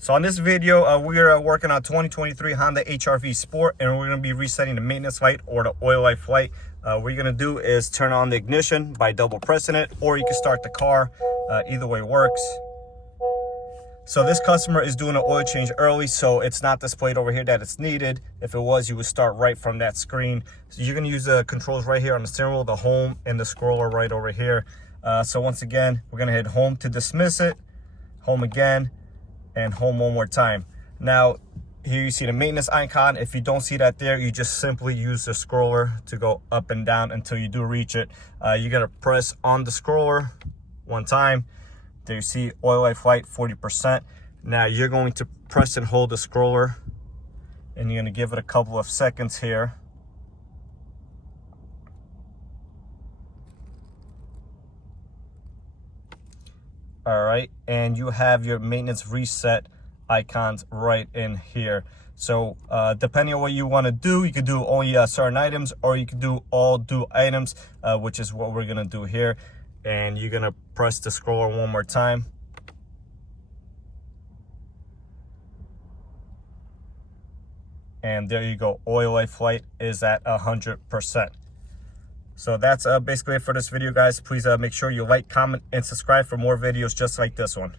So on this video, we are working on 2023 Honda HRV Sport, and we're going to be resetting the maintenance light or the oil life light. What you're going to do is turn on the ignition by double pressing it, or you can start the car. Either way works. So this customer is doing an oil change early, so it's not displayed over here that it's needed. If it was, you would start right from that screen. So you're going to use the controls right here on the steering wheel, the home, and the scroller right over here. So once again, we're going to hit home to dismiss it, home again, and home one more time. Now here you see the maintenance icon. If you don't see that there, you just simply use the scroller to go up and down until you do reach it. You're going to press on the scroller one time. There you see oil life light 40%. Now you're going to press and hold the scroller, and you're going to give it a couple of seconds here. All right, and you have your maintenance reset icons right in here. So depending on what you want to do, you could do only certain items, or you could do all do items, which is what we're gonna do here. And you're gonna press the scroller one more time. And there you go, oil life light is at 100%. So that's basically it for this video, guys. Please make sure you like, comment, and subscribe for more videos just like this one.